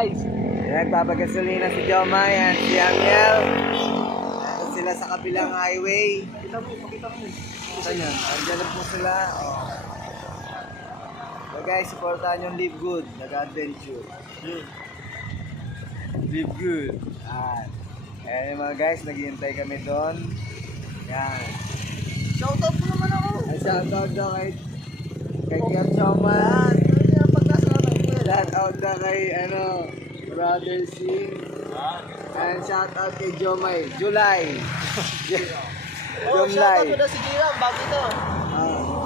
guys. Nagpapagasolina si Jomay at si Angel. Sila sa kabilang highway. Pakita mo. Saan yan? Andiyan na po sila. Oh. So guys, supportahan yung Live Good. Nag-adventure. Live Good. Ayan yung mga guys, naghihintay kami doon. Yan. Shoutout mo naman ako. Ay, shoutout daw kay Kuya Jomay. Shoutout daw kay Brother Sing. And shoutout kay Jomay. July. Shoutout mo na si Jiram, bago ito.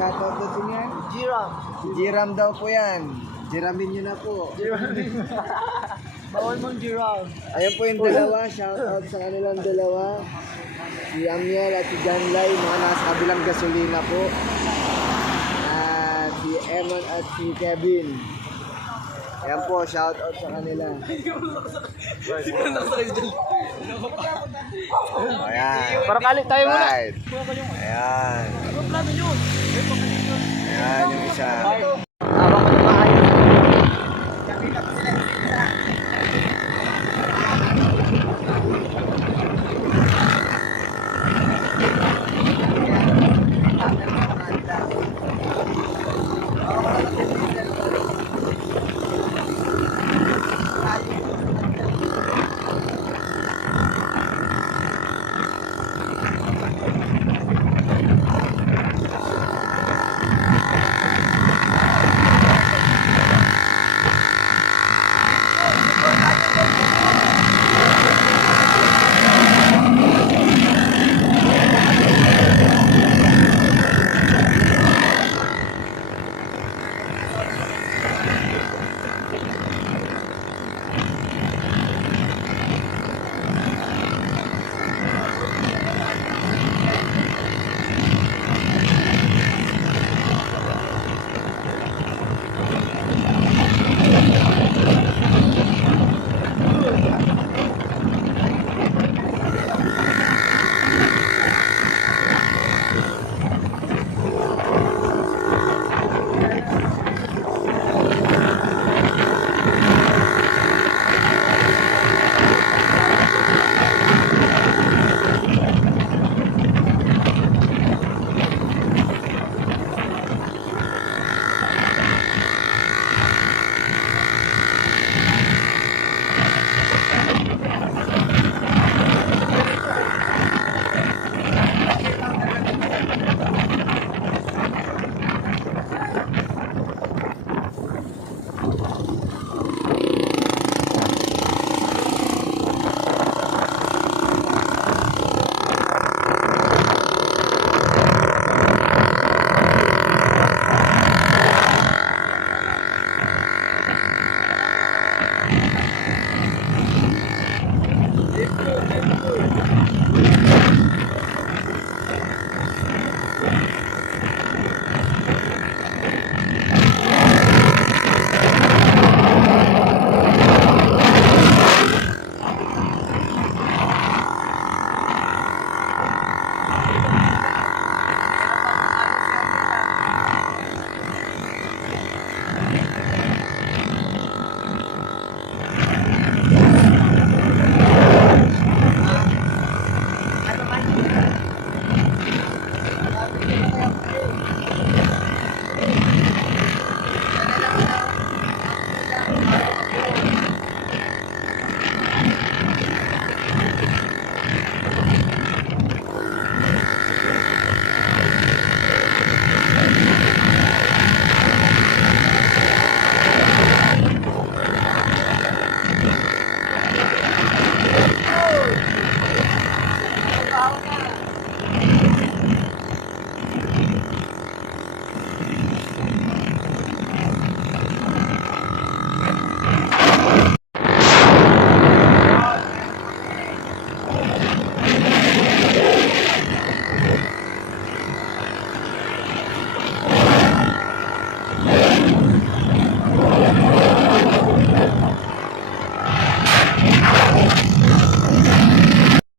Shoutout daw si niyan. Jiram. Si Jiram daw po yan. Jiramin nyo na po. Bawal mong Jiram. Ayun po yung dalawa. Shoutout sa kanilang dalawa. Si Amiel at si John Lai, mga nasa kabilang gasolina po. At si Emon at si Kevin. Ayan po, shoutout sa kanila. Ayan. Para kalit tayo muna. Right. Ayan. Ano plano yun? Ayan yung isa. Habang ko na maayos.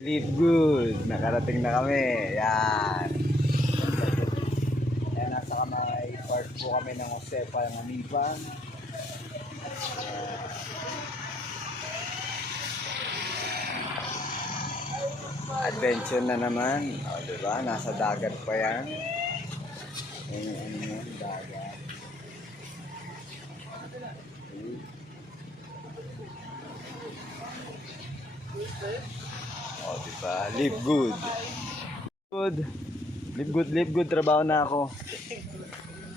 Live Good. Nakarating na kami. Yan. Yan, nasa kamay part po kami ng Josepa ng Amiban. Adventure na naman. O, diba? Nasa dagat pa yan. Ano yan, dagat. O, diba? Live good. Good. Live good. Trabaho na ako.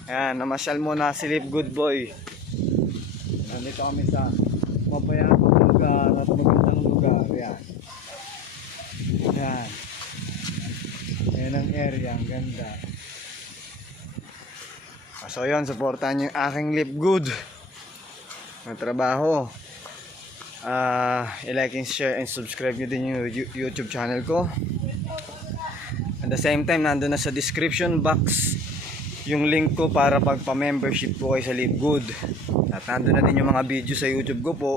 Ayan, namasyal muna si Live Good Boy. Nandito kami sa mapayapang lugar at magandang lugar. Ayan. Ayan. Ayan ang area. Ang ganda. So yun, supportan nyo yung aking Live Good na trabaho. I-like and share and subscribe nyo din yung YouTube channel ko. At the same time, nandun na sa description box yung link ko para pagpa-membership po kayo sa Live Good. At nandun na din yung mga video sa YouTube ko po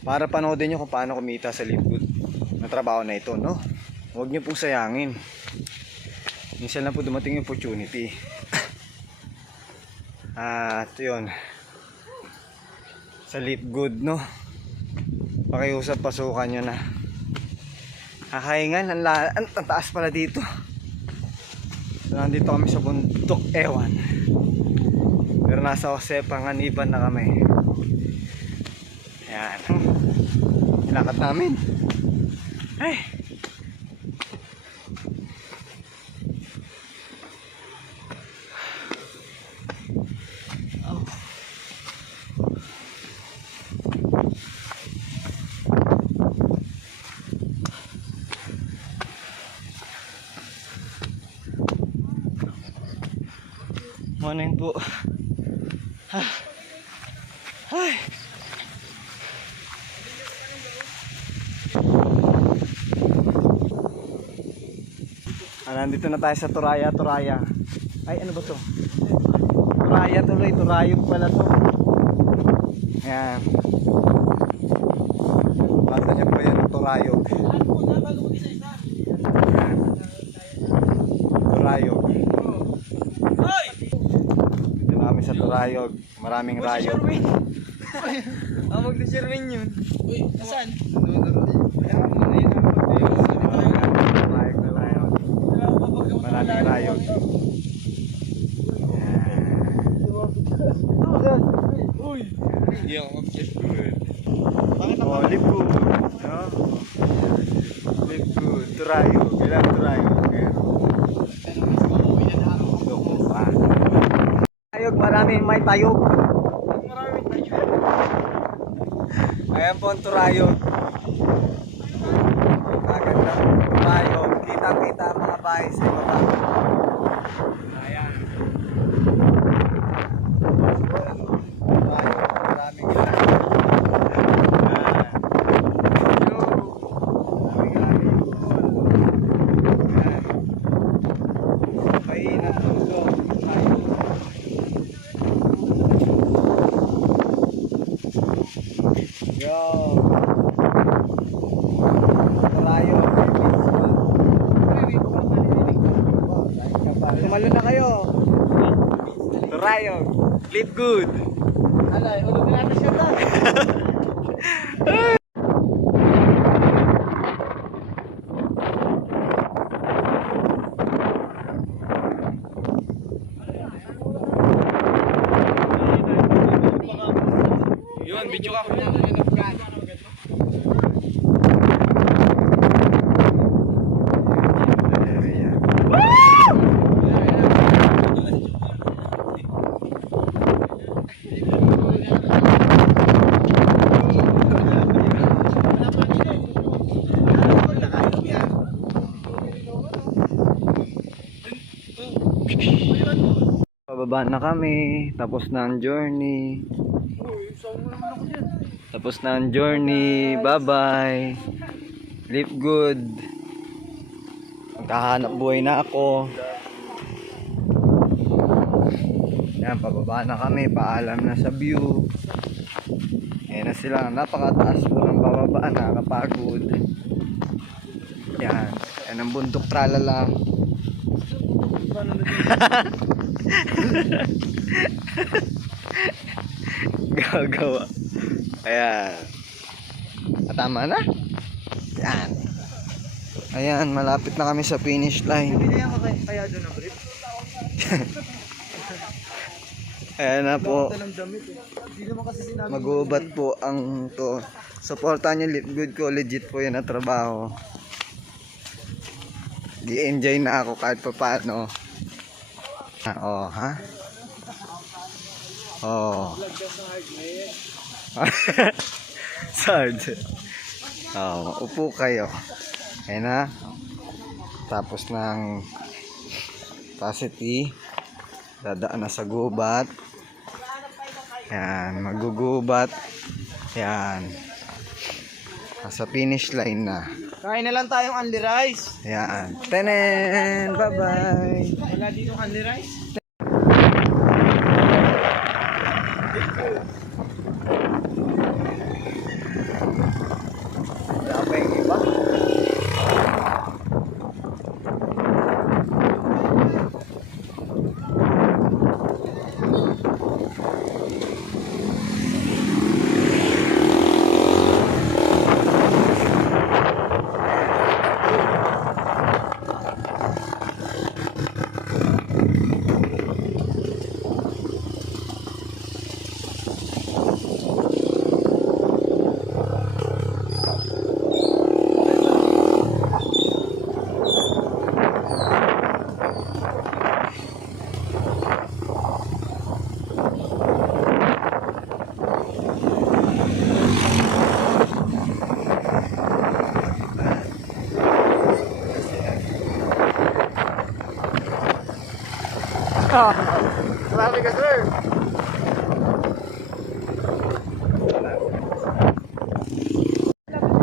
para panoodin nyo kung paano kumita sa Live Good na trabaho na ito, no? Huwag nyo pong sayangin. Minsan lang po dumating yung opportunity. At yun, sa Live Good, no? Pakiusap, pasukan nyo na. Kakaingan, ang taas pala dito. So, nandito kami sa bundok ewan. Pero nasa Jose Panganiban na kami. Ayan. Ilakad namin. Ay. Morning po. Ay. Nandito na tayo sa Turaya. Ay, ano ba to? Turaya tuloy. Turayog pala to. Ayan. Basta niya po yan ang Turayog. Turayog. Sa Turayog, maraming rayog. Mag-Sherwin yun. Uy, saan? Maraming rayog. Uy! Hindi ako mag-Sherwin. Oh, Live Good. No? Live Good. Turayog. Ilang Turayog? Maraming may tayog. Maraming tayo. Ayan po ang Turayog. Maganda Turayog. Kita-kita ang mga bahay sa baba. Ayan. Turayog. Maraming rayog. Maraming rayog. Ayan. Mainat ang ulo. Yo. Turayog. Sumalo na kayo. Turayog. Live Good. Alay, ulog na natin siya lang. Yun, video ka. Pababa na kami, tapos na ang journey. Tapos na ang journey. Bye-bye. Live good. Magkahanap buhay na ako. Yan, pababa na kami. Paalam na sa view. Ayan na sila. Napakataas po ng bababa. Nakakapagod. Yan. Yan ang bundok tralala. Gagawa. Ayan. Tama na. Yan. Ayan, malapit na kami sa finish line. Binayan ka kaya doon ang brief? Ayan na po. Dalang damit eh. Hindi naman kasi sinabi. Mag-uubat po ang to. Supportan nyo, good ko, legit po yan na trabaho. Di-enjoy na ako kahit pa paano. Oh, ha? Oh. Sard. Oh, upo kayo. Ayan na. Tapos ng pasity. Dadaan na sa gubat. Yan, magugubat. Yan. Nasa finish line na. Kain na lang tayong only rice. Yan. Tenen! Bye-bye! Wala dito only rice. Wala pa yung iba? Marami ka, sir.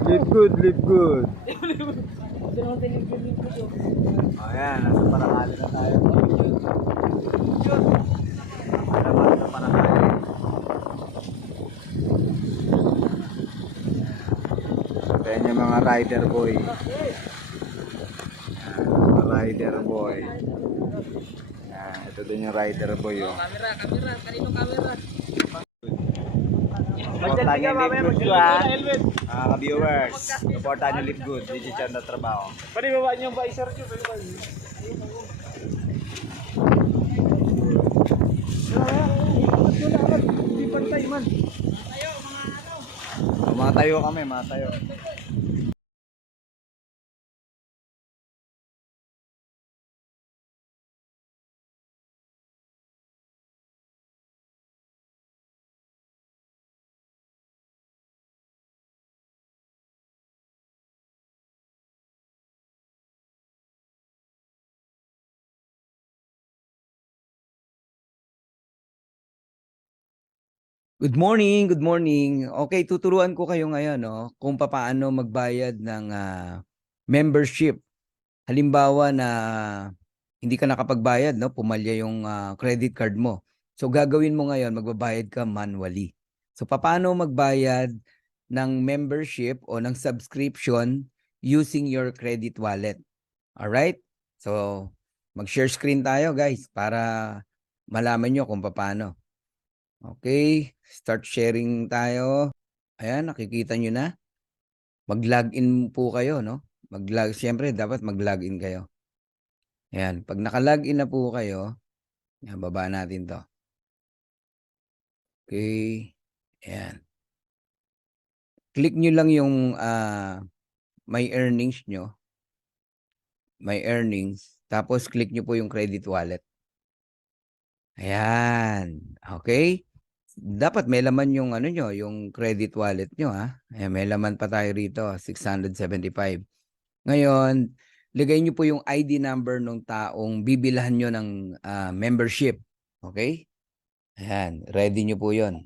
Live good, live good. Ayan, nasa Paracali na tayo. Labas sa Paracali. Ayan yung mga rider boy. Ayan, mga rider boy. Ayan, ito din yung rider boy. Oh. Camera. Kanino camera? Supportan nyo Live Good ko ha. Mga ka-viewers, supportan nyo Live Good. Legit yan na trabaho. Pwede baba niyo ba isar niyo? Hindi pantay man. Matayo kami, matayo. Good morning, good morning. Okay, tuturuan ko kayo ngayon no, kung paano magbayad ng membership. Halimbawa na hindi ka nakapagbayad, no, pumalya yung credit card mo. So gagawin mo ngayon, magbabayad ka manually. So paano magbayad ng membership o ng subscription using your credit wallet? All right? So mag-share screen tayo, guys, para malaman nyo kung paano. Okay, start sharing tayo. Ayan, nakikita nyo na. Mag-login po kayo, no? Siyempre, dapat mag-login kayo. Ayan, pag naka-login na po kayo, ayan, baba natin to. Okay, ayan. Click nyo lang yung may earnings nyo. May earnings. Tapos, click nyo po yung credit wallet. Ayan, okay? Dapat may laman yung ano nyo, yung credit wallet nyo ha. Ayan, may laman pa tayo rito, 675. Ngayon, ligay nyo po yung ID number ng taong bibilahan nyo ng membership. Okay? Ayan, ready nyo po yon.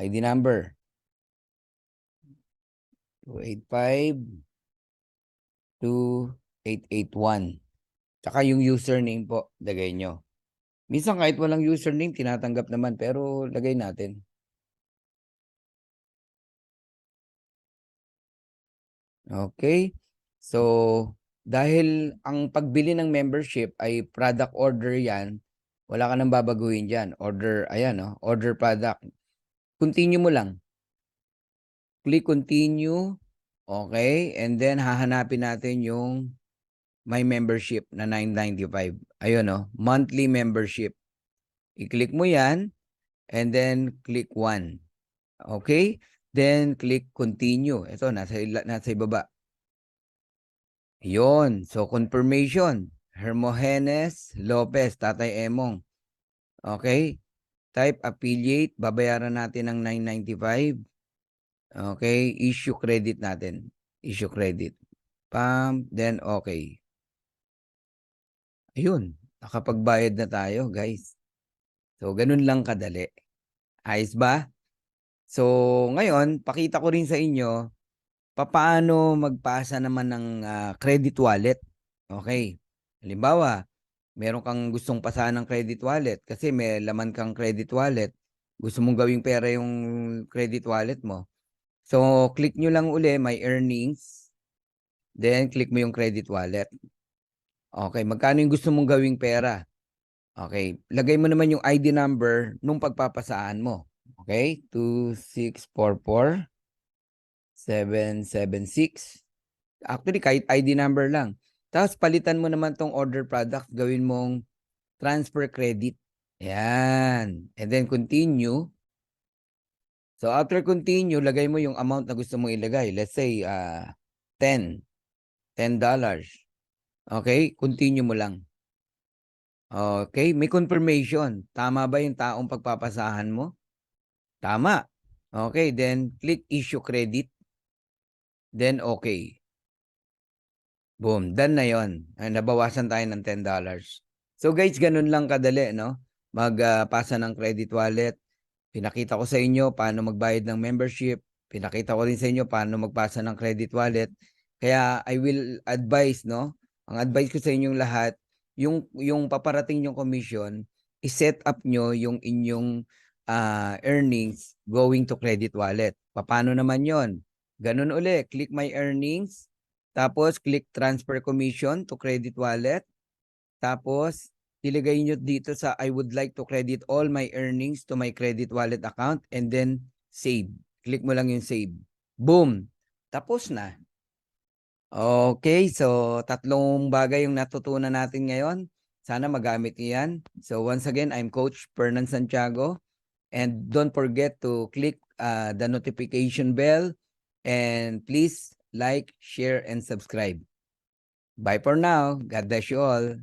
ID number. 285-2881. Tsaka yung username po, lagay nyo. Minsan kahit walang username, tinatanggap naman, pero lagay natin. Okay? So, dahil ang pagbili ng membership ay product order yan, wala ka nang babaguhin dyan. Order, ayan, no? Order product. Continue mo lang. Click continue Okay? And then hahanapin natin yung my membership na 995. Ayun oh, monthly membership. I-click mo yan and then click 1. Okay? Then click continue. Ito, nasa ibaba. Yun. So, confirmation. Hermogenes Lopez, Tatay Emong. Okay? Type affiliate. Babayaran natin ng 995. Okay? Issue credit natin. Issue credit. Pam. Then, okay. Ayun. Nakapagbayad na tayo, guys. So, ganun lang kadali. Ayos ba? So, ngayon, pakita ko rin sa inyo papaano magpasa naman ng credit wallet. Okay. Halimbawa, meron kang gustong pasahan ng credit wallet kasi may laman kang credit wallet. Gusto mong gawing pera yung credit wallet mo. So, click nyo lang uli, my earnings. Then, click mo yung credit wallet. Okay. Magkano yung gusto mong gawing pera? Okay. Lagay mo naman yung ID number nung pagpapasahan mo. Okay. 2644776. Actually, kahit ID number lang. Tapos, palitan mo naman tong order product. Gawin mong transfer credit. Yan. And then, continue. So, after continue, lagay mo yung amount na gusto mong ilagay. Let's say, $10. Okay? Continue mo lang. Okay? May confirmation. Tama ba yung taong pagpapasahan mo? Tama. Okay. Then, click issue credit. Then, okay. Boom. Done na yun. Nabawasan tayo ng $10. So, guys, ganun lang kadali, no? Magpasa ng credit wallet. Pinakita ko sa inyo paano magbayad ng membership. Pinakita ko rin sa inyo paano magpasa ng credit wallet. Kaya I will advise, no? Ang advice ko sa inyong lahat, yung paparating yung commission, i-set up nyo yung inyong earnings going to credit wallet. Paano naman yon? Ganun uli, click my earnings, tapos click transfer commission to credit wallet, tapos ilagay nyo dito sa I would like to credit all my earnings to my credit wallet account and then save. Click mo lang yung save. Boom! Tapos na. Okay, so 3 bagay yung natutunan natin ngayon. Sana magamit niyo yan. So once again, I'm Coach Fernan Santiago. And don't forget to click the notification bell. And please like, share, and subscribe. Bye for now. God bless you all.